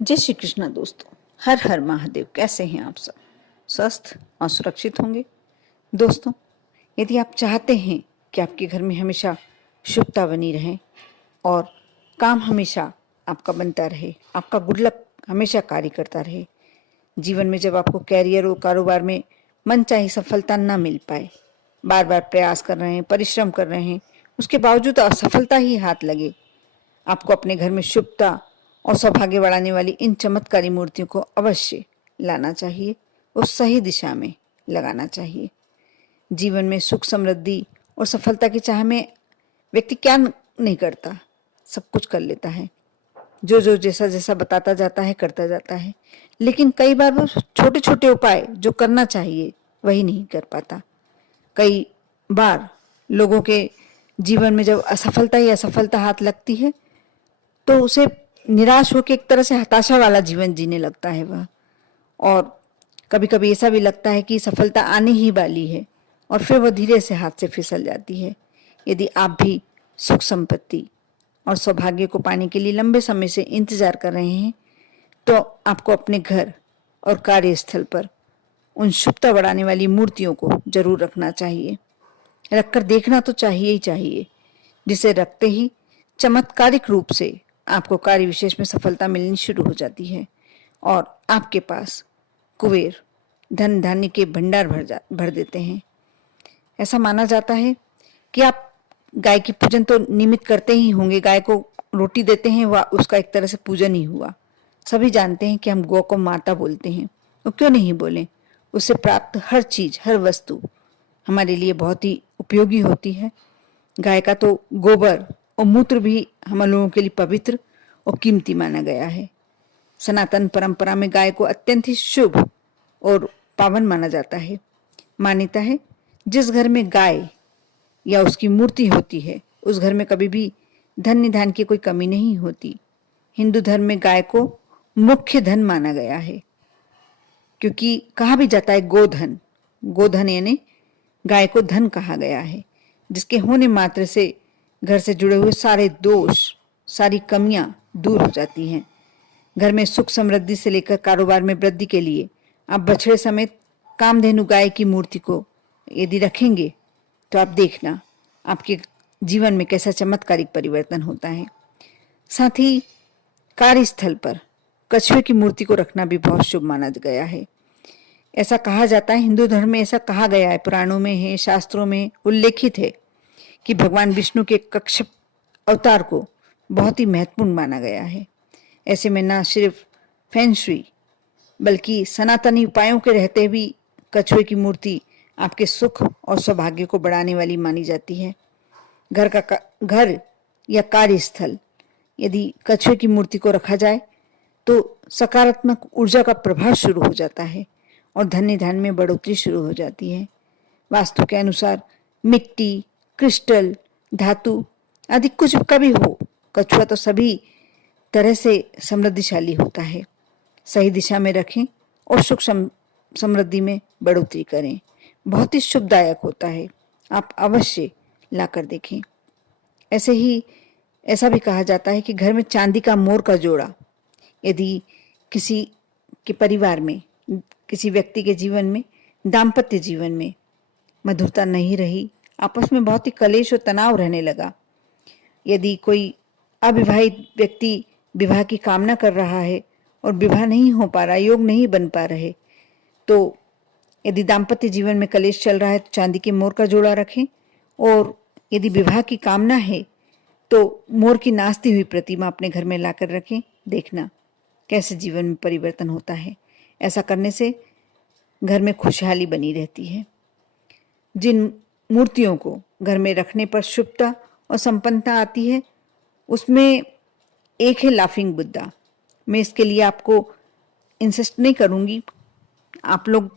जय श्री कृष्णा दोस्तों। हर हर महादेव। कैसे हैं आप सब? स्वस्थ और सुरक्षित होंगे। दोस्तों, यदि आप चाहते हैं कि आपके घर में हमेशा शुभता बनी रहे और काम हमेशा आपका बनता रहे, आपका गुड लक हमेशा कार्य करता रहे, जीवन में जब आपको कैरियर और कारोबार में मनचाही सफलता ना मिल पाए, बार बार प्रयास कर रहे हैं, परिश्रम कर रहे हैं, उसके बावजूद असफलता ही हाथ लगे, आपको अपने घर में शुभता और सौभाग्य बढ़ाने वाली इन चमत्कारी मूर्तियों को अवश्य लाना चाहिए और सही दिशा में लगाना चाहिए। जीवन में सुख, समृद्धि और सफलता की चाह में व्यक्ति क्या नहीं करता, सब कुछ कर लेता है। जो जो जैसा जैसा बताता जाता है करता जाता है, लेकिन कई बार वो छोटे छोटे उपाय जो करना चाहिए वही नहीं कर पाता। कई बार लोगों के जीवन में जब असफलता ही असफलता हाथ लगती है तो उसे निराश होकर एक तरह से हताशा वाला जीवन जीने लगता है वह। और कभी कभी ऐसा भी लगता है कि सफलता आने ही वाली है और फिर वह धीरे से हाथ से फिसल जाती है। यदि आप भी सुख, संपत्ति और सौभाग्य को पाने के लिए लंबे समय से इंतजार कर रहे हैं तो आपको अपने घर और कार्यस्थल पर उन शुभता बढ़ाने वाली मूर्तियों को जरूर रखना चाहिए। रखकर देखना तो चाहिए ही चाहिए, जिसे रखते ही चमत्कारिक रूप से आपको कार्य विशेष में सफलता मिलनी शुरू हो जाती है और आपके पास कुबेर धन धान्य के भंडार भर देते हैं। ऐसा माना जाता है कि आप गाय की पूजन तो नियमित करते ही होंगे। गाय को रोटी देते हैं, वह उसका एक तरह से पूजन ही हुआ। सभी जानते हैं कि हम गौ को माता बोलते हैं, तो क्यों नहीं बोलें। उससे प्राप्त हर चीज, हर वस्तु हमारे लिए बहुत ही उपयोगी होती है। गाय का तो गोबर और मूत्र भी हम लोगों के लिए पवित्र और कीमती माना गया है। सनातन परंपरा में गाय को अत्यंत ही शुभ और पावन माना जाता है। मान्यता है जिस घर में गाय या उसकी मूर्ति होती है उस घर में कभी भी धन निधान की कोई कमी नहीं होती। हिंदू धर्म में गाय को मुख्य धन माना गया है, क्योंकि कहा भी जाता है गोधन। गोधन यानी गाय को धन कहा गया है, जिसके होने मात्र से घर से जुड़े हुए सारे दोष, सारी कमियां दूर हो जाती हैं। घर में सुख, समृद्धि से लेकर कारोबार में वृद्धि के लिए आप बछड़े समेत कामधेनु गाय की मूर्ति को यदि रखेंगे तो आप देखना आपके जीवन में कैसा चमत्कारिक परिवर्तन होता है। साथ ही कार्यस्थल पर कछुए की मूर्ति को रखना भी बहुत शुभ माना गया है। ऐसा कहा जाता है, हिंदू धर्म में ऐसा कहा गया है, पुराणों में है, शास्त्रों में उल्लेखित है कि भगवान विष्णु के कश्यप अवतार को बहुत ही महत्वपूर्ण माना गया है। ऐसे में न सिर्फ फेंग शुई बल्कि सनातनी उपायों के रहते भी कछुए की मूर्ति आपके सुख और सौभाग्य को बढ़ाने वाली मानी जाती है। घर या कार्यस्थल यदि कछुए की मूर्ति को रखा जाए तो सकारात्मक ऊर्जा का प्रभाव शुरू हो जाता है और धन धान में बढ़ोतरी शुरू हो जाती है। वास्तु के अनुसार मिट्टी, क्रिस्टल, धातु आदि कुछ का भी हो, कछुआ तो सभी तरह से समृद्धिशाली होता है। सही दिशा में रखें और सुख समृद्धि में बढ़ोतरी करें। बहुत ही शुभदायक होता है, आप अवश्य लाकर देखें। ऐसा भी कहा जाता है कि घर में चांदी का मोर का जोड़ा यदि किसी के परिवार में, किसी व्यक्ति के जीवन में, दाम्पत्य जीवन में मधुरता नहीं रही, आपस में बहुत ही कलेश और तनाव रहने लगा, यदि कोई अविवाहित व्यक्ति विवाह की कामना कर रहा है और विवाह नहीं हो पा रहा, योग नहीं बन पा रहे, तो यदि दाम्पत्य जीवन में कलेश चल रहा है तो चांदी के मोर का जोड़ा रखें। और यदि विवाह की कामना है तो मोर की नाचती हुई प्रतिमा अपने घर में लाकर रखें। देखना कैसे जीवन में परिवर्तन होता है। ऐसा करने से घर में खुशहाली बनी रहती है। जिन मूर्तियों को घर में रखने पर शुभता और संपन्नता आती है उसमें एक है लाफिंग बुद्धा। मैं इसके लिए आपको इंसिस्ट नहीं करूंगी, आप लोग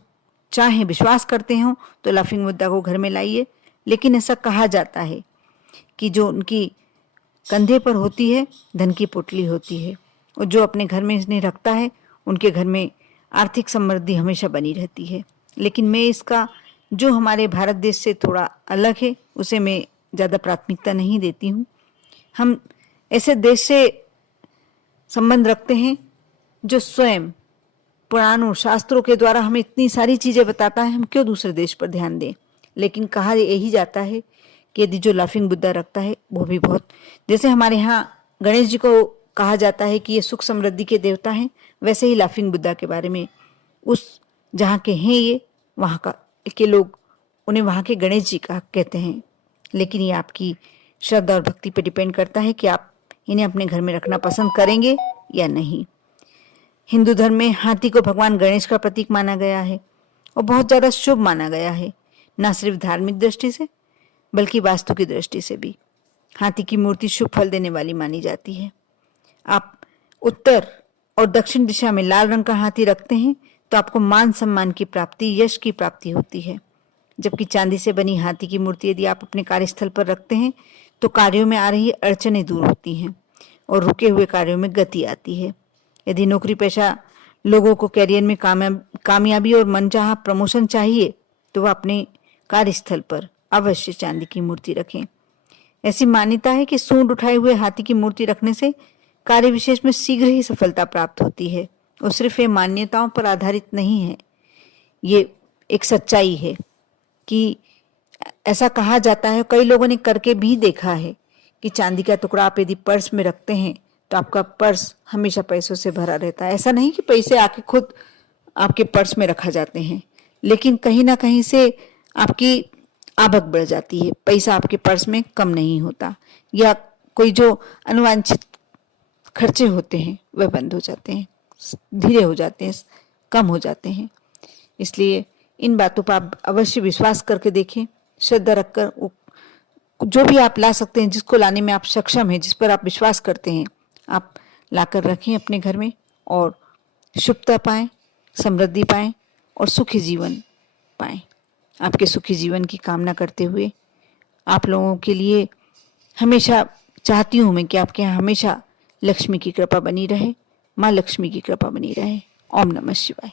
चाहे विश्वास करते हो तो लाफिंग बुद्धा को घर में लाइए, लेकिन ऐसा कहा जाता है कि जो उनकी कंधे पर होती है धन की पोटली होती है और जो अपने घर में इन्हें रखता है उनके घर में आर्थिक समृद्धि हमेशा बनी रहती है। लेकिन मैं इसका जो हमारे भारत देश से थोड़ा अलग है उसे मैं ज़्यादा प्राथमिकता नहीं देती हूँ। हम ऐसे देश से संबंध रखते हैं जो स्वयं पुराणों शास्त्रों के द्वारा हमें इतनी सारी चीजें बताता है, हम क्यों दूसरे देश पर ध्यान दें। लेकिन कहा यही जाता है कि यदि जो लाफिंग बुद्धा रखता है वो भी बहुत, जैसे हमारे यहाँ गणेश जी को कहा जाता है कि ये सुख समृद्धि के देवता हैं, वैसे ही लाफिंग बुद्धा के बारे में उस जहाँ के हैं ये वहाँ का के लोग उन्हें वहाँ के गणेश जी का कहते हैं। लेकिन ये आपकी श्रद्धा और भक्ति पर डिपेंड करता है कि आप इन्हें अपने घर में रखना पसंद करेंगे या नहीं। हिंदू धर्म में हाथी को भगवान गणेश का प्रतीक माना गया है और बहुत ज़्यादा शुभ माना गया है, न सिर्फ धार्मिक दृष्टि से बल्कि वास्तु की दृष्टि से भी। हाथी की मूर्ति शुभ फल देने वाली मानी जाती है। आप उत्तर और दक्षिण दिशा में लाल रंग का हाथी रखते हैं तो आपको मान सम्मान की प्राप्ति, यश की प्राप्ति होती है। जबकि चांदी से बनी हाथी की मूर्ति यदि आप अपने कार्यस्थल पर रखते हैं तो कार्यों में आ रही अड़चनें दूर होती हैं और रुके हुए कार्यों में गति आती है। यदि नौकरी पेशा लोगों को कैरियर में कामयाबी और मनचाहा प्रमोशन चाहिए तो वह अपने कार्यस्थल पर अवश्य चांदी की मूर्ति रखें। ऐसी मान्यता है कि सूंड उठाए हुए हाथी की मूर्ति रखने से कार्य विशेष में शीघ्र ही सफलता प्राप्त होती है। और सिर्फ ये मान्यताओं पर आधारित नहीं है, ये एक सच्चाई है कि ऐसा कहा जाता है, कई लोगों ने करके भी देखा है कि चांदी का टुकड़ा आप यदि पर्स में रखते हैं तो आपका पर्स हमेशा पैसों से भरा रहता है। ऐसा नहीं कि पैसे आके खुद आपके पर्स में रखा जाते हैं, लेकिन कहीं ना कहीं से आपकी आवक बढ़ जाती है, पैसा आपके पर्स में कम नहीं होता, या कोई जो अनुवांछित खर्चे होते हैं वह बंद हो जाते हैं, धीरे हो जाते हैं, कम हो जाते हैं। इसलिए इन बातों पर आप अवश्य विश्वास करके देखें, श्रद्धा रखकर जो भी आप ला सकते हैं, जिसको लाने में आप सक्षम हैं, जिस पर आप विश्वास करते हैं, आप लाकर रखें अपने घर में और शुभता पाएं, समृद्धि पाएं और सुखी जीवन पाएं। आपके सुखी जीवन की कामना करते हुए आप लोगों के लिए हमेशा चाहती हूँ मैं कि आपके यहाँ हमेशा लक्ष्मी की कृपा बनी रहे, माँ लक्ष्मी की कृपा बनी रहे। ओम नमः शिवाय।